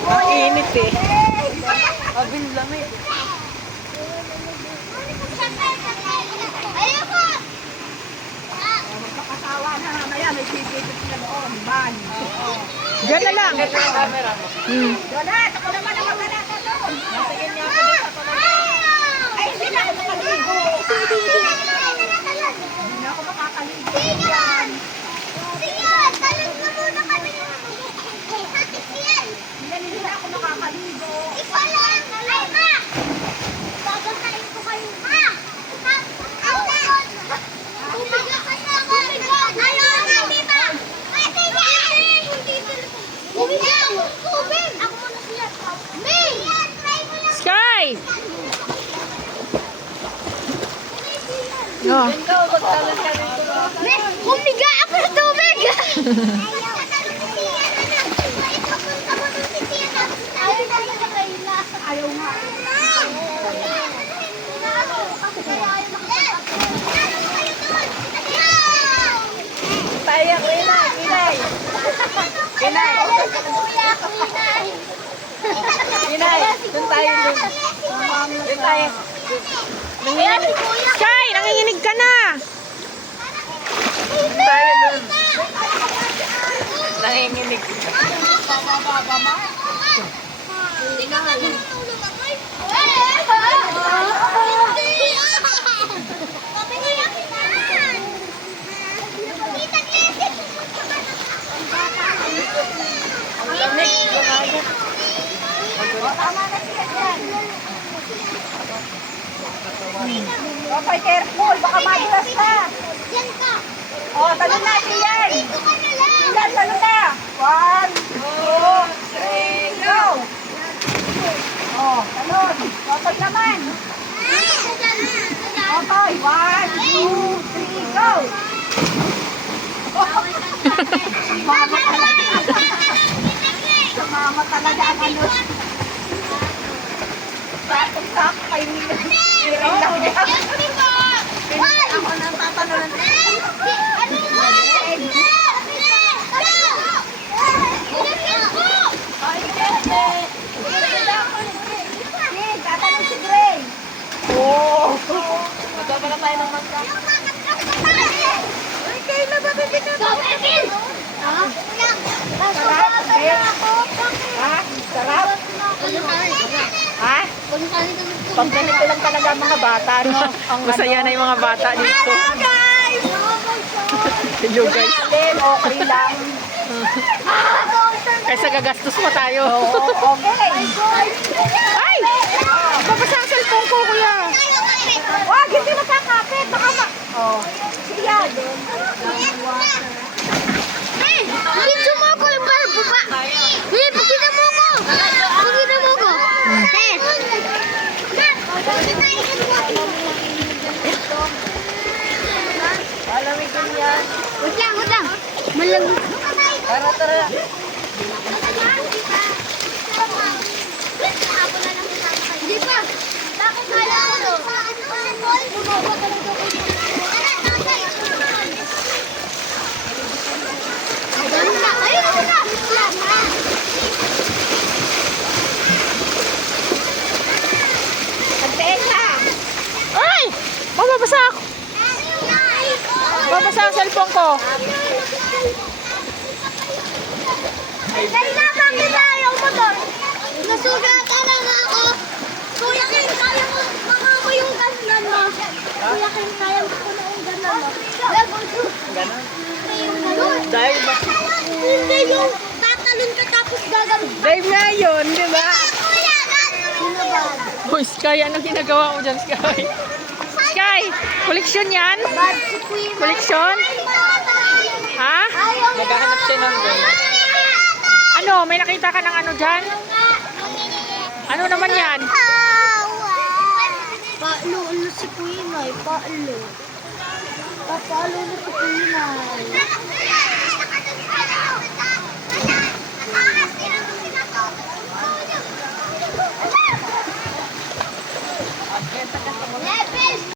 Ang init eh. Abing lamig. Ayoko! Magpakasawa na mamaya, may sisipit sila doon. Ban. Diyan na lang. Ito yung camera mo. Donat, ako naman ang maglalasa doon. Nasingin niya ako dito sa pamilya. Ay, hindi na ako makaligo. Hindi na ako makakaligo. Tingnan! Tingnan! Talon na muna kami ng Hatis yan! Hindi na ako makakaligo. Ikaw lang! Ay, ma! Babasahin ko kayo, ma! Umiga ka na! Ayaw nga, di ba? Pwede yan! Umiga! Tubig! Ako muna siya. May! Try mo lang! Sky! Oh. May! Umiga ako sa tubig! Ayaw nga. Tayo, Inay, Inay. Inay. Inay, doon tayo doon. Doon tayo. Sky! Nanginginig ka na! Doon tayo doon. Nanginginig. Hindi ka ba natulog ako? Kami nga yan. Kita glesit. Ang lamig. Tama na sila dyan. Okay, careful. Baka madulas ka. Yan ka. O, talon natin yan. Dito ka na lang. Yan, talon na. 1, 2, 3, go. O, talon. Totod naman. Okay, 1, 2, 3, go. Mama talaga. Mama talaga ang ano. Sakto kayo nila. Hiring lang yan. Ako nang tatanong. Tatanong si Gray. Oh! Magkabala tayo ng mangga. Ay, Kayla, bakit hindi ka? Ha? Sarap? Ha? Pag ganito lang talaga ang mga bata, no? Ang Masaya na yung mga bata dito. guys! Hello guys. Okay lang. Kaysa gagastos pa tayo. Oo, okay. Ay! Papasa ang cellphone ko, kuya. Wag, hindi makakapit. Baka ma... Oh. Siya. Video mo ako yung barbo pa. Pakita mo ako. Pakita mo ako. Malamig din yan. Wait lang, wait lang. Malamig. Tara, tara. Hindi pa. Bakit kaya ko to? Bumaba ka lang ako. Ayun ako na. Teka. Ay! Babasa ako. Babasa ang cellphone ko. Dahil bakit ayaw mo doon? Nasugatan na nga ako. Kuya Ken, kaya mo ko yung ganan mo. Kuya Ken, kaya mo ko na yung ganan mo. Ganon. Ganon? Dahil ba? Hindi yung tatalon ka tapos gagawin. Dave nga yun, di ba? Kuya, sino ba? Oh, Sky, anong ginagawa mo dyan, Sky? Sky, koleksyon yan? Bad si Queen. Koleksyon? Ha? Ayaw niya. Maghahanap siya ng gano'n. Ano, may nakita ka ng ano dyan? Ano naman yan? Paalo na si Queen ay, paalo. Papaalo na si Queen ay.